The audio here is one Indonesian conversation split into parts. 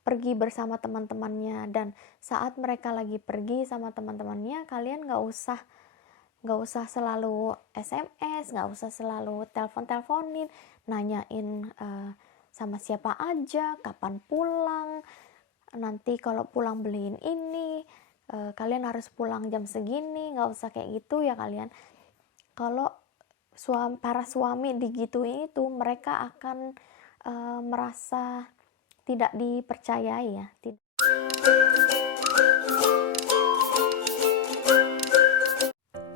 pergi bersama teman-temannya, dan saat mereka lagi pergi sama teman-temannya, kalian nggak usah selalu SMS, nggak usah selalu telepon-teleponin, nanyain sama siapa aja, kapan pulang, nanti kalau pulang beliin ini, kalian harus pulang jam segini, nggak usah kayak gitu ya kalian. Kalau para suami digituin itu, mereka akan merasa tidak dipercayai ya.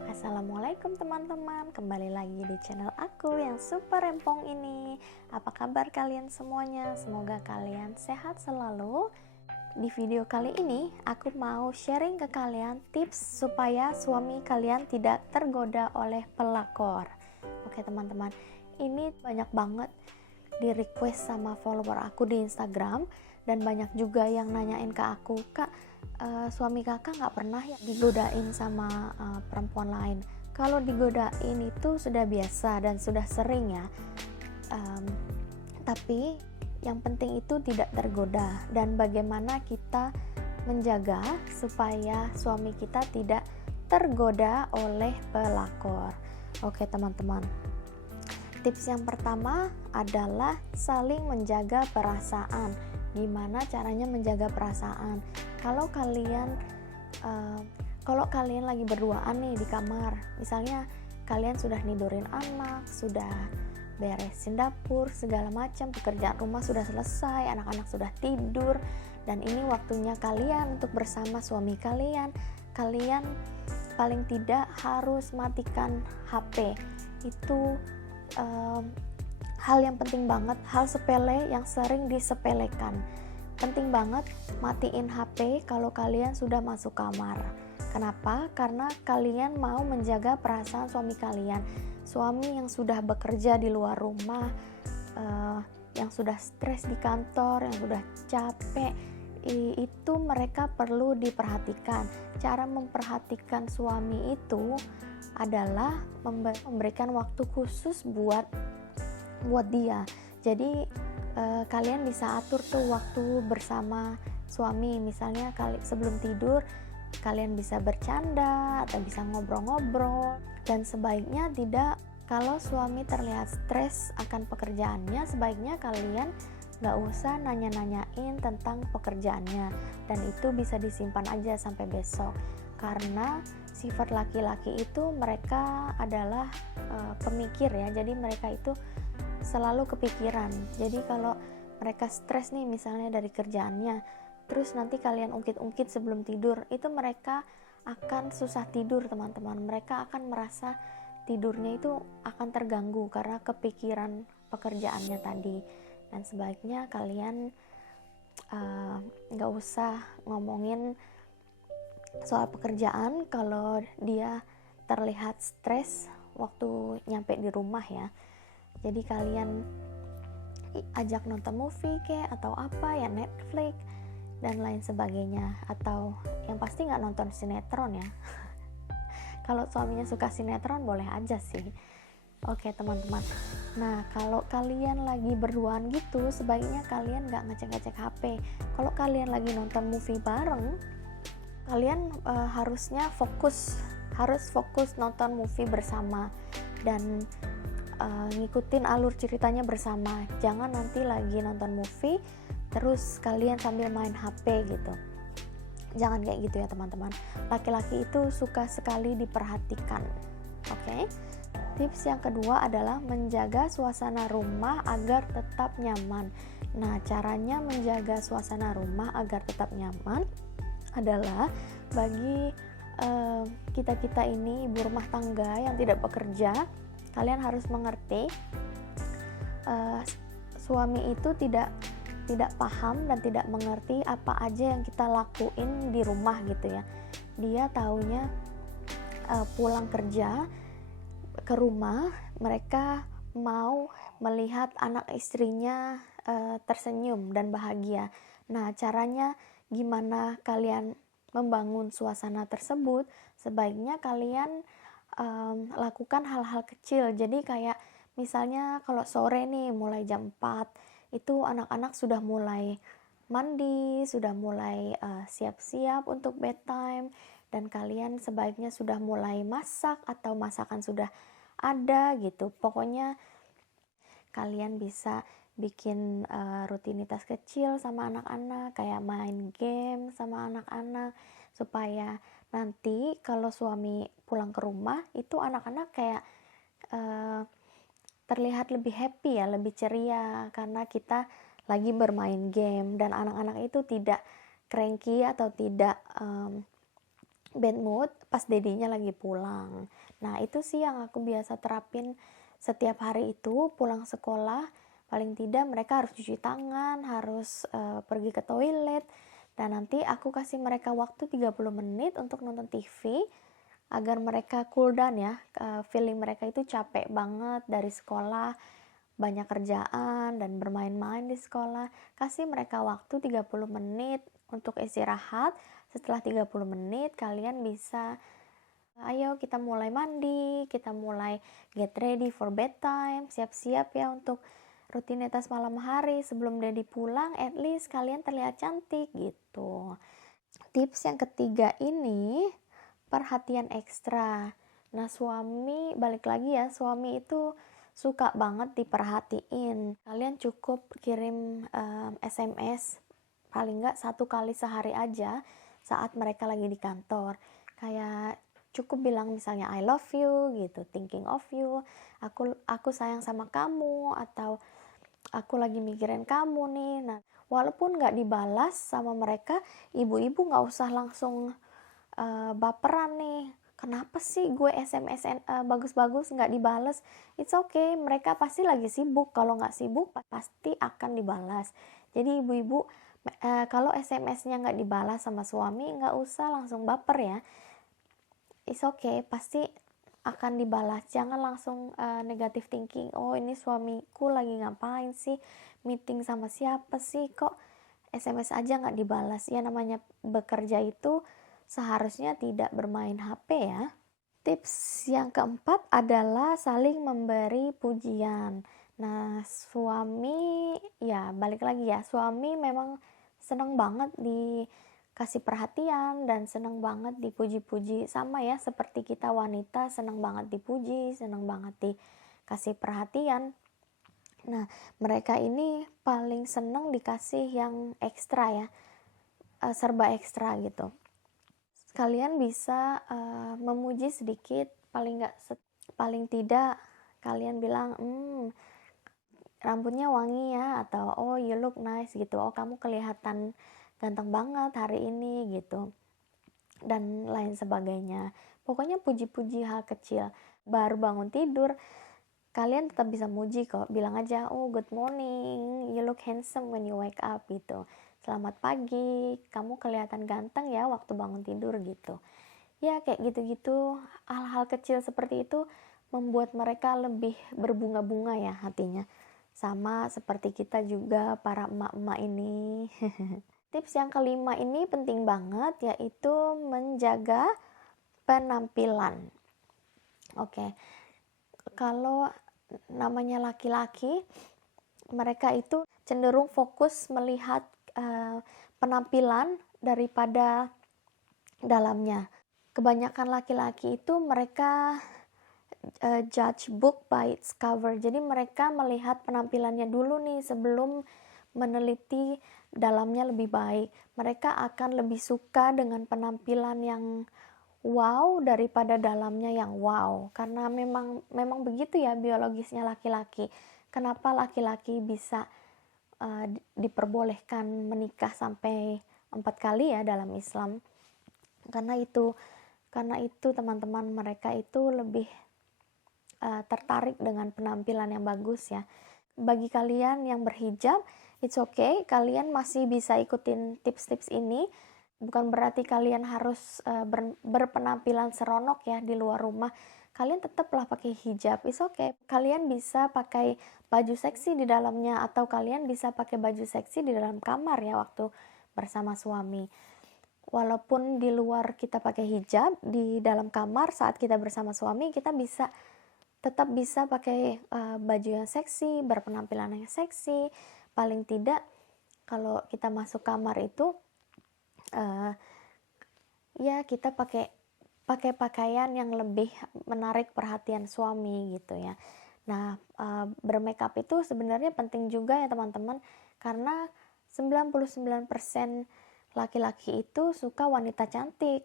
Assalamualaikum teman-teman, kembali lagi di channel aku yang super rempong ini. Apa kabar kalian semuanya? Semoga kalian sehat selalu. Di video kali ini aku mau sharing ke kalian tips supaya suami kalian tidak tergoda oleh pelakor. Oke teman-teman, ini banyak banget di request sama follower aku di Instagram, dan banyak juga yang nanyain ke aku, Kak, suami kakak nggak pernah ya digodain sama perempuan lain? Kalau digodain itu sudah biasa dan sudah sering ya, tapi yang penting itu tidak tergoda, dan bagaimana kita menjaga supaya suami kita tidak tergoda oleh pelakor. Oke teman-teman, tips yang pertama adalah saling menjaga perasaan. Gimana caranya menjaga perasaan? Kalau kalian lagi berduaan nih di kamar, misalnya kalian sudah nidurin anak, sudah beresin dapur, segala macam, pekerjaan rumah sudah selesai, anak-anak sudah tidur, dan ini waktunya kalian untuk bersama suami kalian. Kalian paling tidak harus matikan HP. Itu hal yang penting banget, hal sepele yang sering disepelekan. Penting banget matiin HP kalau kalian sudah masuk kamar. Kenapa? Karena kalian mau menjaga perasaan suami kalian. Suami yang sudah bekerja di luar rumah, yang sudah stres di kantor, yang sudah capek, itu mereka perlu diperhatikan. Cara memperhatikan suami itu adalah memberikan waktu khusus buat dia. Jadi kalian bisa atur tuh waktu bersama suami. Misalnya sebelum tidur kalian bisa bercanda atau bisa ngobrol-ngobrol, dan sebaiknya tidak, kalau suami terlihat stres akan pekerjaannya, sebaiknya kalian nggak usah nanya-nanyain tentang pekerjaannya, dan itu bisa disimpan aja sampai besok. Karena sifat laki-laki itu mereka adalah pemikir ya, jadi mereka itu selalu kepikiran. Jadi kalau mereka stres nih misalnya dari kerjaannya, terus nanti kalian ungkit-ungkit sebelum tidur, itu mereka akan susah tidur teman-teman. Mereka akan merasa tidurnya itu akan terganggu karena kepikiran pekerjaannya tadi. Dan sebaiknya kalian nggak usah ngomongin soal pekerjaan kalau dia terlihat stres waktu nyampe di rumah ya. Jadi kalian ajak nonton movie kayak atau apa ya, Netflix dan lain sebagainya, atau yang pasti nggak nonton sinetron ya. Kalau suaminya suka sinetron boleh aja sih. Oke teman-teman, nah kalau kalian lagi berduaan gitu, sebaiknya kalian nggak ngecek-ngecek HP. Kalau kalian lagi nonton movie bareng, kalian harusnya harus fokus nonton movie bersama, dan ngikutin alur ceritanya bersama. Jangan nanti lagi nonton movie terus kalian sambil main HP gitu. Jangan kayak gitu ya teman-teman. Laki-laki itu suka sekali diperhatikan. Oke. Tips yang kedua adalah menjaga suasana rumah agar tetap nyaman. Nah, caranya menjaga suasana rumah agar tetap nyaman adalah bagi kita-kita ini ibu rumah tangga yang tidak bekerja, kalian harus mengerti suami itu tidak paham dan tidak mengerti apa aja yang kita lakuin di rumah gitu ya. Dia taunya pulang kerja ke rumah, mereka mau melihat anak istrinya tersenyum dan bahagia. Nah, caranya gimana kalian membangun suasana tersebut? Sebaiknya kalian lakukan hal-hal kecil. Jadi kayak misalnya kalau sore nih mulai jam 4 itu anak-anak sudah mulai mandi, sudah mulai siap-siap untuk bedtime, dan kalian sebaiknya sudah mulai masak atau masakan sudah ada gitu. Pokoknya kalian bisa bikin rutinitas kecil sama anak-anak, kayak main game sama anak-anak, supaya nanti kalau suami pulang ke rumah itu anak-anak kayak terlihat lebih happy ya, lebih ceria, karena kita lagi bermain game, dan anak-anak itu tidak cranky atau tidak bad mood pas dedinya lagi pulang. Nah itu sih yang aku biasa terapin setiap hari itu pulang sekolah. Paling tidak mereka harus cuci tangan, harus pergi ke toilet, dan nanti aku kasih mereka waktu 30 menit untuk nonton TV agar mereka cool down ya. Feeling mereka itu capek banget dari sekolah, banyak kerjaan dan bermain-main di sekolah. Kasih mereka waktu 30 menit untuk istirahat. Setelah 30 menit kalian bisa, ayo kita mulai mandi, kita mulai get ready for bedtime, siap-siap ya untuk rutinitas malam hari. Sebelum Daddy pulang, at least kalian terlihat cantik gitu. Tips yang ketiga ini, perhatian ekstra. Nah suami, balik lagi ya, suami itu suka banget diperhatiin. Kalian cukup kirim SMS paling nggak 1 kali sehari aja saat mereka lagi di kantor. Kayak cukup bilang misalnya I love you gitu, thinking of you, aku sayang sama kamu, atau aku lagi mikirin kamu nih. Nah walaupun nggak dibalas sama mereka, ibu-ibu nggak usah langsung baperan nih, kenapa sih gue SMS bagus-bagus nggak dibales. It's okay, mereka pasti lagi sibuk. Kalau nggak sibuk pasti akan dibalas. Jadi ibu-ibu kalau SMS-nya nggak dibalas sama suami, nggak usah langsung baper ya. It's okay, pasti akan dibalas. Jangan langsung negative thinking, oh ini suamiku lagi ngapain sih, meeting sama siapa sih, kok SMS aja nggak dibalas. Ya namanya bekerja itu seharusnya tidak bermain HP ya. Tips yang keempat adalah saling memberi pujian. Nah suami, ya balik lagi ya, suami memang seneng banget dikasih perhatian dan seneng banget dipuji-puji, sama ya seperti kita wanita seneng banget dipuji, seneng banget dikasih perhatian. Nah mereka ini paling seneng dikasih yang ekstra ya, serba ekstra gitu. Kalian bisa memuji sedikit, paling tidak kalian bilang rambutnya wangi ya, atau oh you look nice gitu, oh kamu kelihatan ganteng banget hari ini gitu, dan lain sebagainya. Pokoknya puji-puji hal kecil. Baru bangun tidur kalian tetap bisa muji kok, bilang aja oh good morning, you look handsome when you wake up gitu, selamat pagi, kamu kelihatan ganteng ya waktu bangun tidur gitu ya. Kayak gitu-gitu, hal-hal kecil seperti itu membuat mereka lebih berbunga-bunga ya hatinya, sama seperti kita juga para emak-emak ini. Tips yang kelima ini penting banget, yaitu menjaga penampilan. Oke, kalau namanya laki-laki, mereka itu cenderung fokus melihat penampilan daripada dalamnya. Kebanyakan laki-laki itu mereka judge book by its cover. Jadi mereka melihat penampilannya dulu nih sebelum meneliti dalamnya lebih baik. Mereka akan lebih suka dengan penampilan yang wow daripada dalamnya yang wow, karena memang begitu ya biologisnya laki-laki. Kenapa laki-laki bisa diperbolehkan menikah sampai 4 kali ya dalam Islam? Karena itu teman-teman, mereka itu lebih tertarik dengan penampilan yang bagus ya. Bagi kalian yang berhijab, it's okay, kalian masih bisa ikutin tips-tips ini. Bukan berarti kalian harus berpenampilan seronok ya di luar rumah. Kalian tetaplah pakai hijab, it's okay. Kalian bisa pakai baju seksi di dalamnya, atau kalian bisa pakai baju seksi di dalam kamar ya waktu bersama suami. Walaupun di luar kita pakai hijab, di dalam kamar saat kita bersama suami kita tetap bisa pakai baju yang seksi, berpenampilan yang seksi. Paling tidak kalau kita masuk kamar itu ya kita pakai pakaian yang lebih menarik perhatian suami gitu ya. Nah, bermakeup itu sebenarnya penting juga ya teman-teman, karena 99% laki-laki itu suka wanita cantik.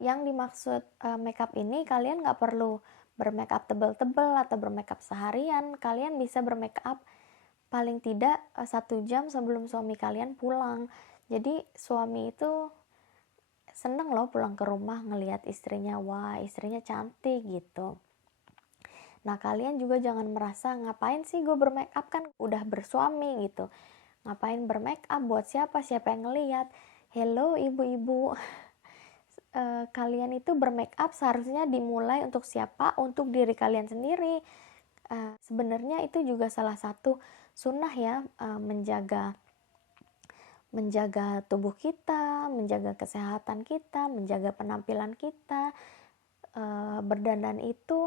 Yang dimaksud makeup ini, kalian nggak perlu bermakeup tebel-tebel atau bermakeup seharian. Kalian bisa bermakeup paling tidak 1 jam sebelum suami kalian pulang. Jadi suami itu seneng loh pulang ke rumah ngelihat istrinya, wah istrinya cantik gitu. Nah, kalian juga jangan merasa ngapain sih gue bermakeup, kan udah bersuami gitu. Ngapain bermakeup, buat siapa yang ngelihat. Hello ibu-ibu. Kalian itu bermakeup seharusnya dimulai untuk siapa? Untuk diri kalian sendiri. Sebenarnya itu juga salah satu sunnah ya, menjaga tubuh kita, menjaga kesehatan kita, menjaga penampilan kita. Berdandan itu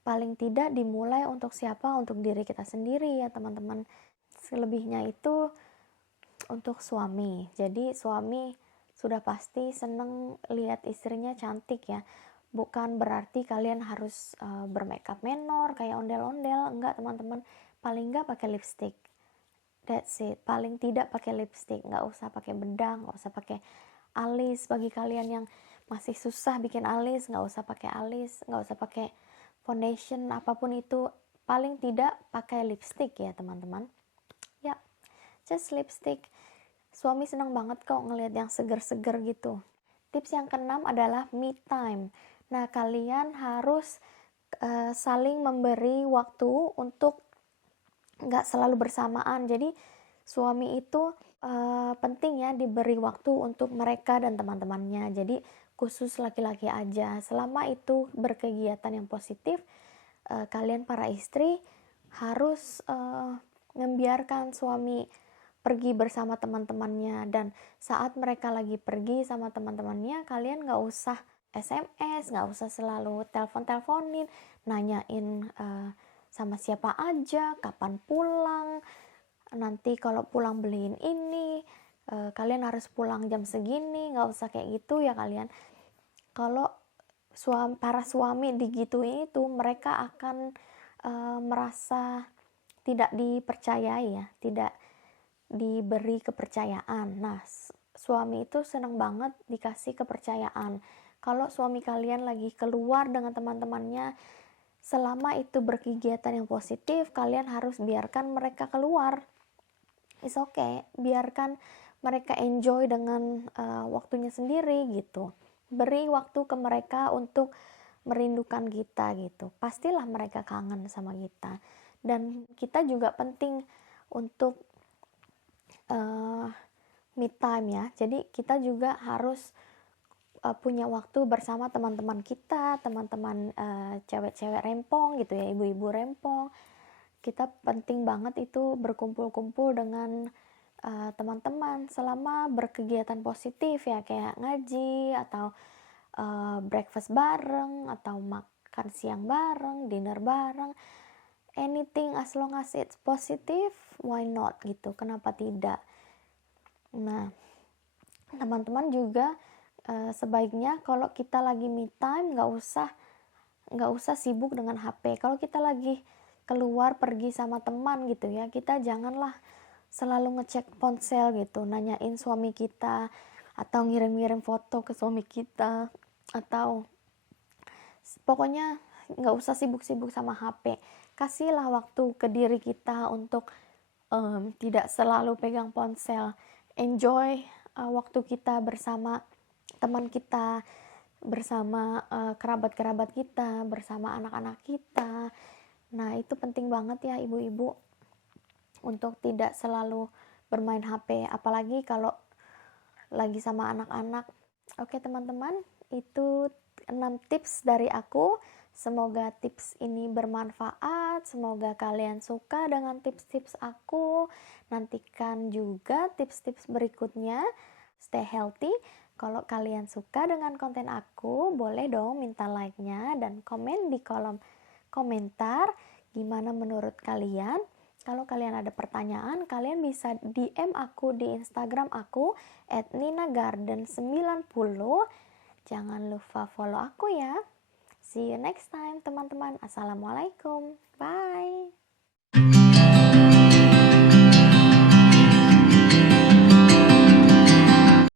paling tidak dimulai untuk siapa? Untuk diri kita sendiri ya teman-teman. Selebihnya itu untuk suami. Jadi suami sudah pasti seneng lihat istrinya cantik ya. Bukan berarti kalian harus bermakeup menor kayak ondel-ondel, enggak teman-teman. Paling enggak pakai lipstick. That's it. Paling tidak pakai lipstick, nggak usah pakai bedak, nggak usah pakai alis. Bagi kalian yang masih susah bikin alis, nggak usah pakai alis, nggak usah pakai foundation, apapun itu. Paling tidak pakai lipstick ya teman-teman. Ya, just lipstick. Suami senang banget kok ngelihat yang seger-seger gitu. Tips yang keenam adalah me time. Nah, kalian harus saling memberi waktu untuk nggak selalu bersamaan. Jadi suami itu penting ya diberi waktu untuk mereka dan teman-temannya. Jadi khusus laki-laki aja. Selama itu berkegiatan yang positif, kalian para istri harus membiarkan suami pergi bersama teman-temannya. Dan saat mereka lagi pergi sama teman-temannya, kalian nggak usah SMS, nggak usah selalu telepon-teleponin, nanyain sama siapa aja, kapan pulang, nanti kalau pulang beliin ini, kalian harus pulang jam segini, nggak usah kayak gitu ya kalian. Kalau para suami digituin itu, mereka akan merasa tidak dipercayai ya, tidak diberi kepercayaan. Nah, suami itu senang banget dikasih kepercayaan. Kalau suami kalian lagi keluar dengan teman-temannya, selama itu berkegiatan yang positif, kalian harus biarkan mereka keluar. It's okay, biarkan mereka enjoy dengan waktunya sendiri gitu. Beri waktu ke mereka untuk merindukan kita gitu. Pastilah mereka kangen sama kita. Dan kita juga penting untuk me time ya. Jadi kita juga harus punya waktu bersama teman-teman kita, teman-teman cewek-cewek rempong gitu ya, ibu-ibu rempong. Kita penting banget itu berkumpul-kumpul dengan teman-teman selama berkegiatan positif ya, kayak ngaji atau breakfast bareng atau makan siang bareng, dinner bareng. Anything as long as it's positive, why not gitu, kenapa tidak. Nah, teman-teman juga sebaiknya kalau kita lagi me time nggak usah sibuk dengan HP. Kalau kita lagi keluar pergi sama teman gitu ya, kita janganlah selalu ngecek ponsel gitu, nanyain suami kita atau ngirim-ngirim foto ke suami kita, atau pokoknya nggak usah sibuk-sibuk sama HP. Kasihlah waktu ke diri kita untuk tidak selalu pegang ponsel. Enjoy waktu kita bersama teman kita, bersama kerabat-kerabat kita, bersama anak-anak kita. Nah, itu penting banget ya ibu-ibu untuk tidak selalu bermain HP, apalagi kalau lagi sama anak-anak. Oke teman-teman, itu 6 tips dari aku. Semoga tips ini bermanfaat, semoga kalian suka dengan tips-tips aku. Nantikan juga tips-tips berikutnya. Stay healthy. Kalau kalian suka dengan konten aku, boleh dong minta like-nya dan komen di kolom komentar gimana menurut kalian. Kalau kalian ada pertanyaan, kalian bisa DM aku di Instagram aku @ninagarden90. Jangan lupa follow aku ya. See you next time teman-teman. Assalamualaikum. Bye.